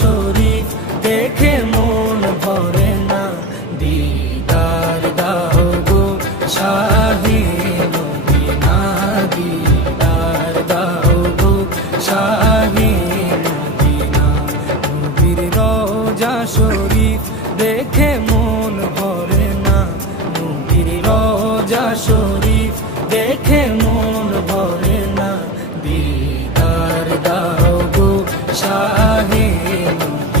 শরীফ দেখে মন ভরে না। দিদার দাও গো শাহে মদিনা, দিদার দাও গো শাহে মদিনা। নবীর রওজা শরীফ দেখে মন ভরে না, নবীর রওজা শরীফ দেখে মন ভরে না। দিদার দাও গো শাহে মদিনা।